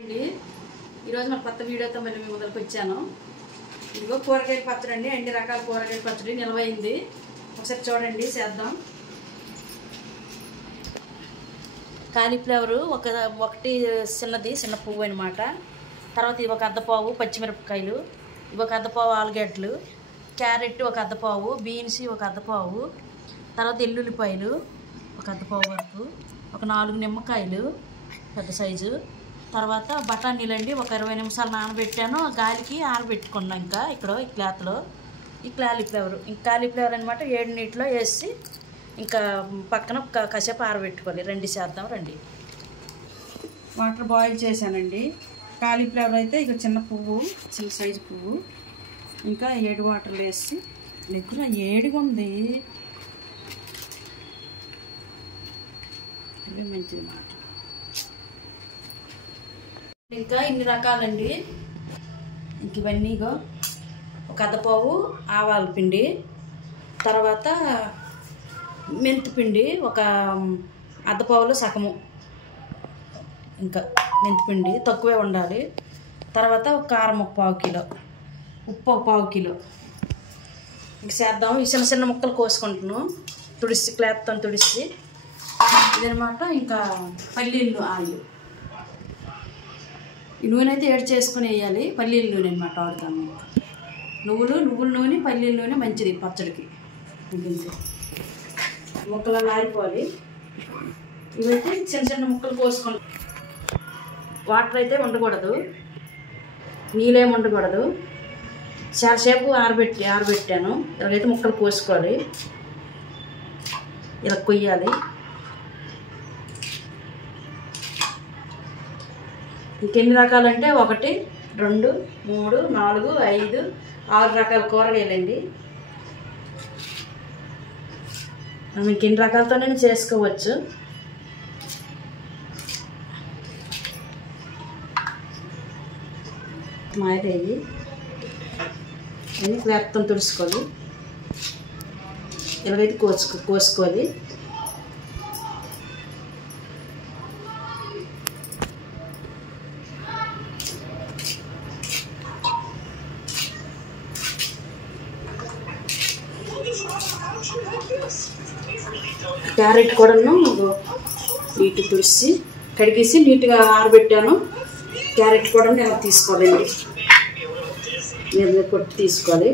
ఈరోజు మన కొత్త వీడియోతో మళ్ళీ మీ ముందరికి వచ్చాను. ఇదిగో కూరగాయల పచ్చడి అండి, అన్ని రకాల కూరగాయల పచ్చడి నిల్వైంది. ఒకసారి చూడండి, చేద్దాం. కాలీఫ్లవరు ఒకటి చిన్నది, చిన్న పువ్వు అనమాట. తర్వాత ఇది ఒక అద్దపావు పచ్చిమిరపకాయలు, ఇవి ఒక అద్దపావు ఆలుగడ్డలు, క్యారెట్ ఒక అద్దపావు, బీన్స్ ఒక అద్దపావు, తర్వాత ఎల్లుల్లిపాయలు ఒక అద్దపావు వరకు, ఒక 4 నిమ్మకాయలు పెద్ద సైజు, తర్వాత బఠానీలు అండి ఒక 20 నిమిషాలు నానబెట్టాను, గాలికి ఆరబెట్టుకున్నాను. ఇంకా ఇక్కడ ఈ క్లాత్లో ఈ కాలీఫ్లవర్ అనమాట. 7 నీటిలో వేసి ఇంకా పక్కన కాసేపు ఆరబెట్టుకోవాలి. చేద్దాం రండి. వాటర్ బాయిల్ చేశానండి. కాలీఫ్లవర్ అయితే ఇక చిన్న పువ్వు, చిన్న సైజు పువ్వు, ఇంకా 7 వాటర్లు వేసి దగ్గర 7గా ఉంది. ఇవి మంచిది మాట. ఇంకా ఇన్ని రకాలండి. ఇంక ఇవన్నీ ఒక అద్దపావు ఆవాల పిండి, తర్వాత మెంతిపిండి ఒక అద్దపావులో సగము, ఇంకా మెంతిపిండి తక్కువే ఉండాలి. తర్వాత ఒక కారం ఒక 1/4 కిలో, ఉప్పు ఒక 1/4 కిలో. ఇంక చేద్దాం. ఈ చిన్న చిన్న ముక్కలు కోసుకుంటున్నాను, తుడిసి క్లాత్తో తుడిసి. ఇదనమాట. ఇంకా పల్లీలు ఆయిల్, ఈ నూనె అయితే ఏడు చేసుకుని వేయాలి. పల్లీల నూనె అనమాట వాడతాము. నువ్వుల నూనె, పల్లీల నూనె మంచిది పచ్చడికి. ముక్కలు ఆరిపోవాలి. ఇవైతే చిన్న చిన్న ముక్కలు కోసుకొని, వాటర్ అయితే ఉండకూడదు, నీళ్ళేమి ఉండకూడదు. చాలాసేపు ఆరబెట్టాను. ఇలాగైతే ముక్కలు కోసుకోవాలి, ఇలా కొయ్యాలి. ఇంకెన్ని రకాలంటే 1 2 3 4 5 6 రకాల కూరగాయలండి. మనం ఇంకెన్ని రకాలతోనే చేసుకోవచ్చు. మాయరేవి అన్నీ వేపతో తుడుచుకోవాలి. ఇలాగైతే కోసుకోవాలి. క్యారెట్ కూడా నీట్గా తుడిచి కడిగేసి నీట్గా ఆరబెట్టాను. క్యారెట్ కూడా ఇలా తీసుకోవాలండి, మీద కొట్టి తీసుకోవాలి.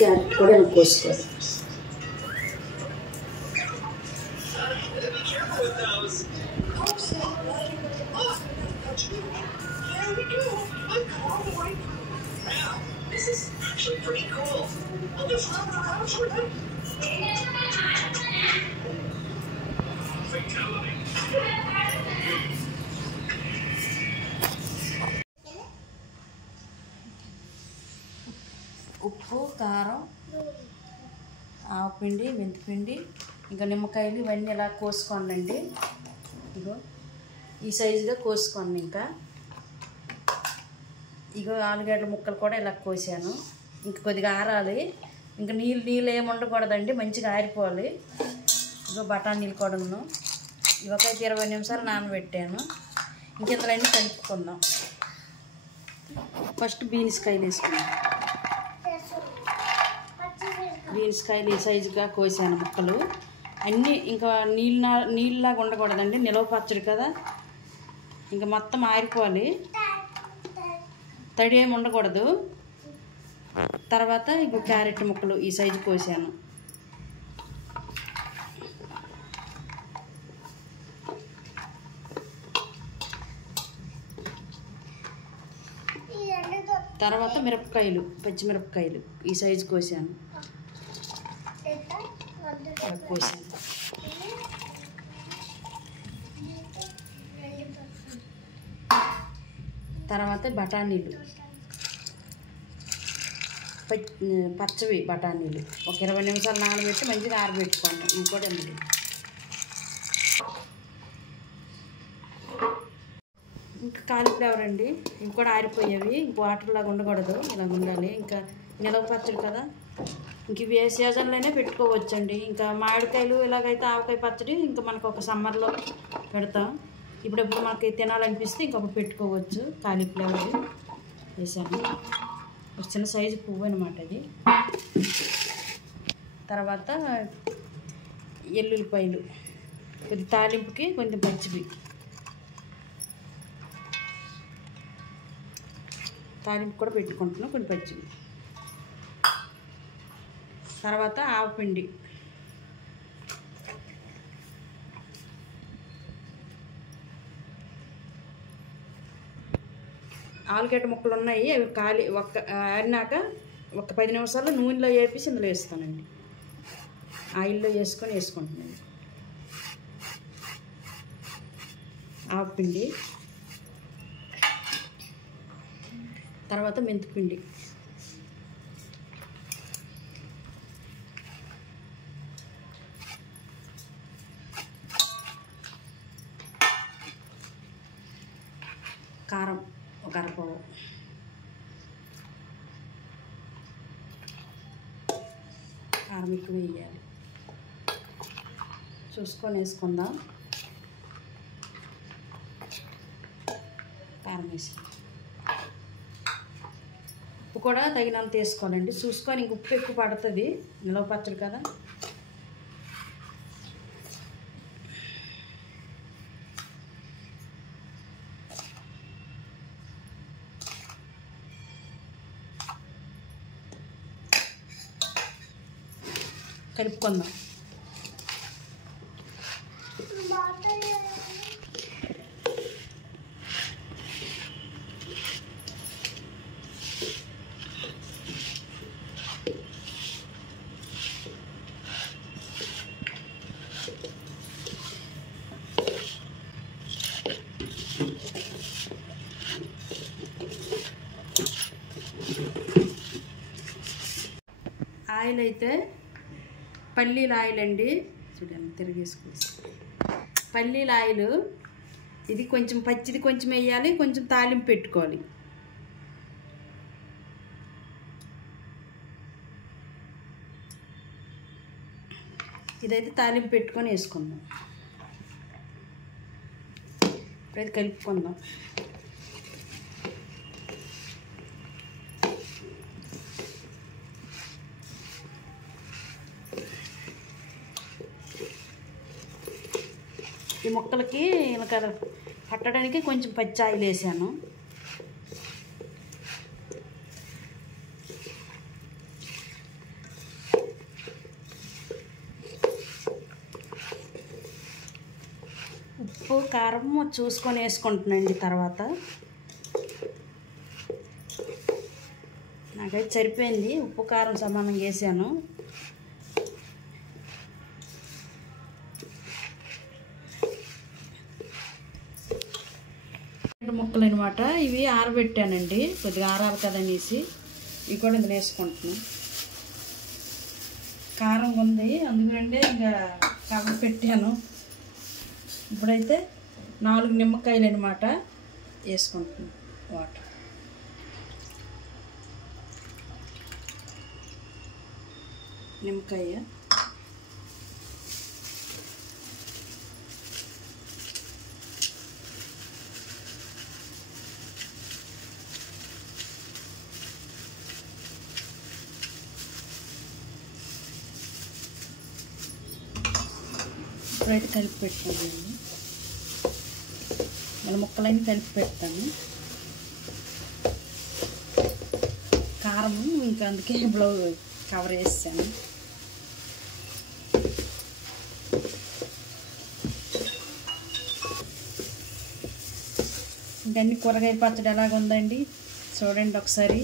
క్యారెట్ కూడా కోసుకోవాలి. ఉప్పు, కారం, ఆవపిండి, మెంతిపిండి, ఇంకా నిమ్మకాయలు ఇవన్నీ ఇలా కోసుకోండి. ఇగో ఈ సైజుగా కోసుకోండి. ఇంకా ఇగో ఆలుగడ్డల ముక్కలు కూడా ఇలా కోసాను. ఇంక కొద్దిగా ఆరాలి. ఇంకా నీళ్ళు ఏమి ఉండకూడదండి, మంచిగా ఆరిపోవాలి. ఇగో బఠానీలు కూడా ఉన్నాను. ఇవకైతే 20 నిమిషాలు నానబెట్టాను. ఇంకెందులో అన్నీ కలుపుకుందాం. ఫస్ట్ బీన్స్ కాయలు వేసుకుందాం. బీన్స్ కాయలు ఈ సైజుగా కోసాను ముక్కలు అన్నీ. ఇంకా నీళ్ళలాగా ఉండకూడదండి, నిలవ పచ్చడి కదా. ఇంకా మొత్తం ఆరిపోవాలి, తడి ఏమి ఉండకూడదు. తర్వాత ఇప్పుడు క్యారెట్ ముక్కలు ఈ సైజు కోసాను. తర్వాత మిరపకాయలు, పచ్చిమిరపకాయలు ఈ సైజు కోసాను. తర్వాత బఠానీలు పచ్చవి బఠానీలు ఒక 20 నిమిషాలు నానబెట్టి మంచిగా ఆరబెట్టుకోండి. ఇవి కూడా ఉంది. ఇంకా కాలీఫ్లవర్ అండి, ఇవి కూడా ఆరిపోయేవి. ఇంక వాటర్ లాగా ఉండకూడదు, ఇలా ఉండాలి. ఇంకా నిలవ పచ్చడి కదా, ఇంక ఇవి ఏ సీజన్లోనే పెట్టుకోవచ్చండి. ఇంకా మామిడికాయలు ఇలాగైతే ఆవకాయ పచ్చడి ఇంకా మనకు ఒక సమ్మర్లో పెడతాం. ఇప్పుడెప్పుడు మనకి తినాలనిపిస్తే ఇంకప్పుడు పెట్టుకోవచ్చు. కాలీఫ్లవర్ వేసాను, ఒక చిన్న సైజు పువ్వు అనమాట అది. తర్వాత ఎల్లుల్లిపాయలు, కొద్ది తాలింపుకి కొంచెం పచ్చివి, తాలింపు కూడా పెట్టుకుంటున్నాం కొన్ని పచ్చివి. తర్వాత ఆవపిండి, ఆలుగడ్డ ముక్కలు ఉన్నాయి. అవి ఆడినాక ఒక 10 నిమిషాలు నూనెలో వేపేసి ఇందులో వేస్తానండి. ఆయిల్లో వేసుకుంటున్నాను. ఆవపిండి, తర్వాత మెంతిపిండి, కారం ఒక అరపావు, కారం ఎక్కువ వేయాలి, చూసుకొని వేసుకుందాం. కారం వేసి ఉప్పు కూడా తగినంత వేసుకోవాలండి, చూసుకొని. ఇంక ఉప్పు ఎక్కువ పడుతుంది, నిలవ పచ్చడి కదా. కలుపుకుందాం. ఆయిల్ అయితే పల్లీల ఆయిల్ అండి, చూడండి తిరిగేసుకోవచ్చు. పల్లీల ఆయిల్ ఇది కొంచెం పచ్చిది కొంచెం వేయాలి, కొంచెం తాలింపు పెట్టుకోవాలి. ఇదైతే తాలింపు పెట్టుకొని వేసుకుందాం. ఇప్పుడైతే కలుపుకుందాం. ఈ ముక్కలకి ఇలా పట్టడానికి కొంచెం పచ్చి ఆయిల్ వేసాను. ఉప్పు కారం చూసుకొని వేసుకుంటున్నాండి. తర్వాత నాకైతే సరిపోయింది, ఉప్పు కారం సమానంగా వేసాను. ముక్కలు అనమాట, ఇవి ఆరబెట్టానండి, కొద్దిగా ఆరాలి కదనేసి ఇవి కూడా ఇందులో వేసుకుంటున్నాను. కారం ఉంది అందుకంటే ఇంకా కవర్ పెట్టాను. ఇప్పుడైతే 4 నిమ్మకాయలు అనమాట వేసుకుంటున్నాను. వాటర్, నిమ్మకాయ, ఇప్పుడైతే కలిపి పెడతానండి. ఇలా ముక్కలన్నీ కలిపి పెడతాను. కారం ఇంకా అందుకే కవర్ వేసాను. ఇంకన్నీ కూరగాయ పచ్చడి ఎలాగ ఉందండి చూడండి ఒకసారి.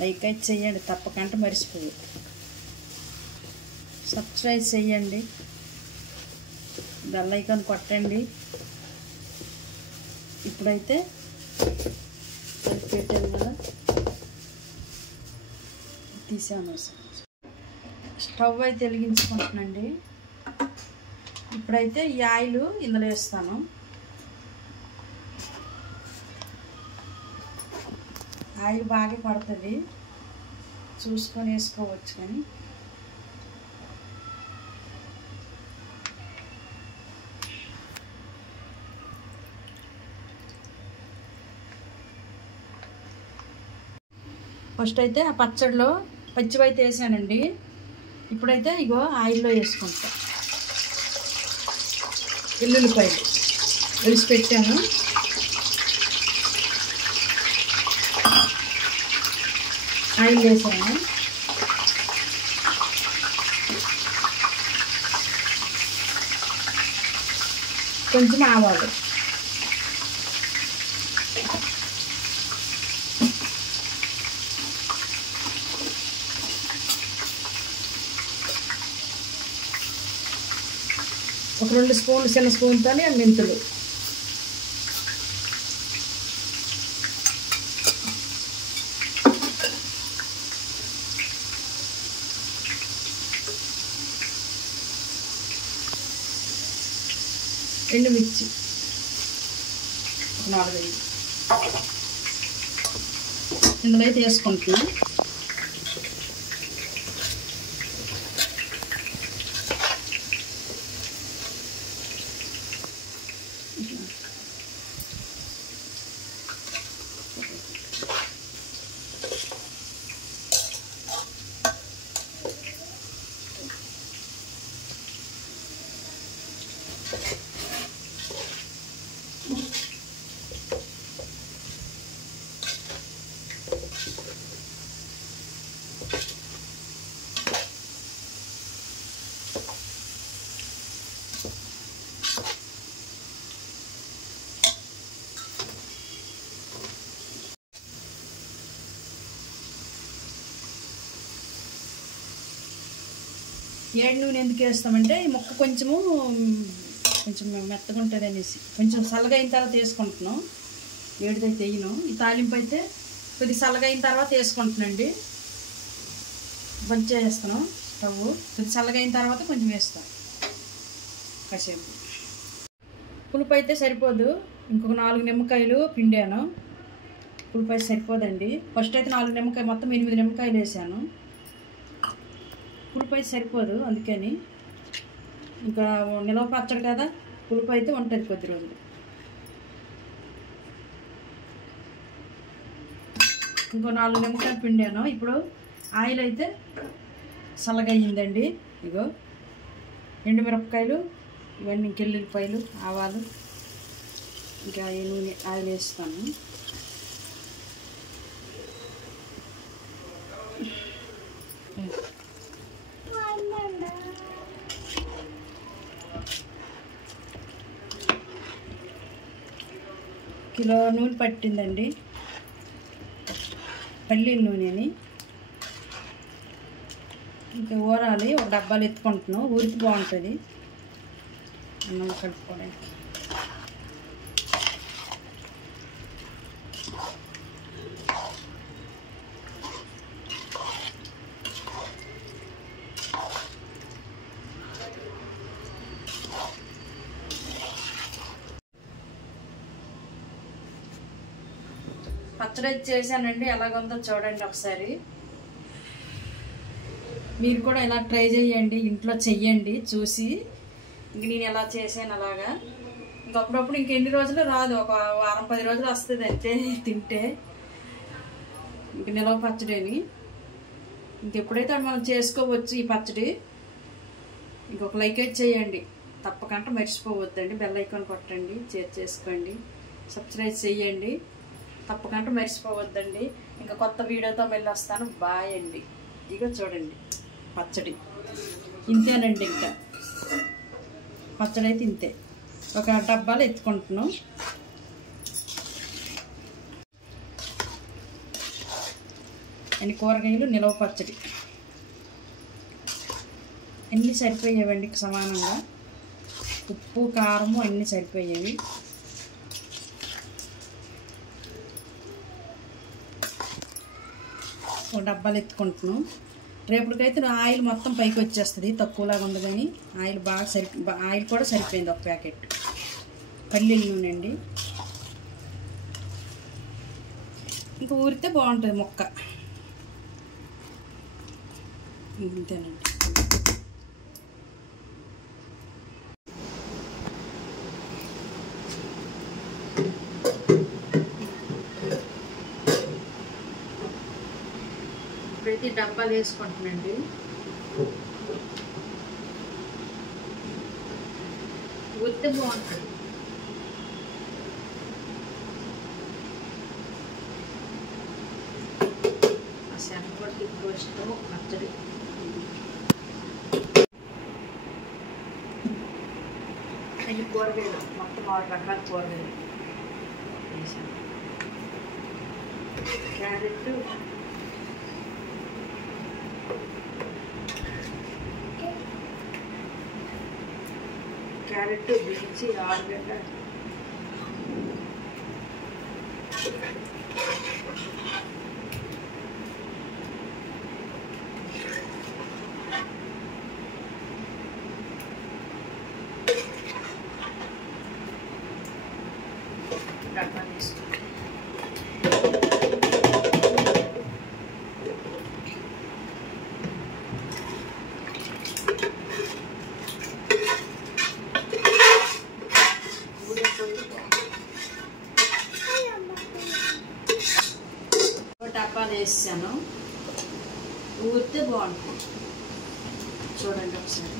లైక్ అయితే చెయ్యండి తప్పకుండా, మర్చిపోయి సబ్స్క్రైబ్ చేయండి, బెల్ ఐకాన్ కొట్టండి. ఇప్పుడైతే పెట్టాను కదా, తీసాను. స్టవ్ అయితే వెలిగించుకుంటున్నాండి. ఇప్పుడైతే ఈ ఆయిల్ ఇందులో వేస్తాను. ఆయిల్ బాగా పడుతుంది, చూసుకొని వేసుకోవచ్చు. కానీ ఫస్ట్ అయితే ఆ పచ్చడిలో పచ్చివైతే వేసానండి. ఇప్పుడైతే ఇగో ఆయిల్లో వేసుకుంటా. వెల్లుల్లిపాయలు వెలిసి పెట్టాను. ఆయిల్ వేసాను. కొంచెం ఆవాలు, ఒక 2 స్పూన్లు చిన్న స్పూన్తోనే మెంతులు, ఎండుమిర్చి 4-5 ఇందులో అయితే వేసుకుంటున్నాం. ఏడు నూనె ఎందుకు వేస్తామంటే ఈ ముక్క కొంచెం మెత్తగా ఉంటుంది అనేసి, కొంచెం చల్లగా అయిన తర్వాత వేసుకుంటున్నాం. ఏడుదైతే వేయను. ఈ తాలింపు అయితే కొద్దిగా చల్లగా అయిన తర్వాత వేసుకుంటున్నాండి. బంద్ చేస్తున్నాం స్టవ్. కొద్దిగా చల్లగా అయిన తర్వాత కొంచెం వేస్తాం కాసేపు. పులుపు అయితే సరిపోదు, ఇంకొక 4 నిమ్మకాయలు పిండాను. పులుపు అయితే సరిపోదండి. ఫస్ట్ అయితే 4 నిమ్మకాయలు, మొత్తం 8 నిమ్మకాయలు వేసాను. పులుపు అయితే సరిపోదు, అందుకని ఇంకా నిలవ పచ్చడి కదా, పులుపు అయితే ఉంటుంది కొద్ది రోజులు. ఇంకో 4 నిమ్మకాయలు పిండాను. ఇప్పుడు ఆయిల్ అయితే చల్లగా అయ్యిందండి. ఇగో ఎండుమిరపకాయలు, ఇవన్నీ ఇంకెల్లిపాయలు, ఆవాలు, ఇంకా ఈ నూనె ఆయిల్ వేస్తాను. కిలో నూనె పట్టిందండి, పల్లీల నూనెని. ఇంకా ఊరాలి, ఒక డబ్బాలు ఎత్తుకుంటున్నాం, ఊరికి బాగుంటుంది అన్నం కలుపుకోవడానికి. పచ్చడి చేశానండి, ఎలాగుందో చూడండి ఒకసారి. మీరు కూడా ఇలా ట్రై చేయండి, ఇంట్లో చెయ్యండి చూసి. ఇంక నేను ఎలా చేశాను అలాగా. ఇంకప్పుడప్పుడు ఇంకెన్ని రోజులు రాదు, ఒక వారం 10 రోజులు వస్తుంది అంతే తింటే. ఇంక నిలవ పచ్చడిని ఇంకెప్పుడైతే మనం చేసుకోవచ్చు ఈ పచ్చడి. ఇంకొక లైక్ అయితే చేయండి, తప్పకుండా మర్చిపోవద్దండి. బెల్ ఐకాన్ కొట్టండి, చేసుకోండి, సబ్స్క్రైబ్ చేయండి, తప్పకుండా మర్చిపోవద్దండి. ఇంకా కొత్త వీడియోతో మళ్ళీ వస్తాను. బాయ్ అండి. ఇగో చూడండి పచ్చడి ఇంతేనండి. ఇంకా పచ్చడి అయితే ఇంతే, ఒక డబ్బాలో ఎత్తుకుంటున్నాం. అన్ని కూరగాయలు నిలవ పచ్చడి అన్నీ సరిపోయేవండి సమానంగా. ఉప్పు కారము అన్నీ సరిపోయేవి. ఒక డబ్బాలు ఎత్తుకుంటున్నాం. రేపటికైతే ఆయిల్ మొత్తం పైకి వచ్చేస్తుంది, తక్కువలాగా ఉంది కానీ ఆయిల్ బాగా ఆయిల్ కూడా సరిపోయింది. ఒక ప్యాకెట్ పల్లీల నూనె అండి. ఇంకా ఊరితే బాగుంటుంది మొక్క. ఇంతేనండి. ఇప్పుడైతే డబ్బాలు వేసుకుంటున్నాండి. ఊరితే బాగుంటుంది. శనగపప్పు ఎక్కువ ఇష్టం. పచ్చడి అన్ని కూరగాయలు మొత్తం 6 రకాల కూరగాయలు వేసాను. క్యారెట్, బీన్స్, ఆలుగడ్డ, డబ్బా వేసుకుంటాం. డబ్బాలు వేసాను. ఊరితే బాగుంటుంది. చూడండి ఒకసారి.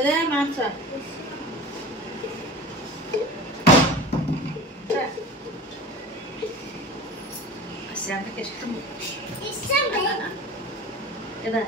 ఇదే మాంస శనగకి ఇష్టం. ఇదా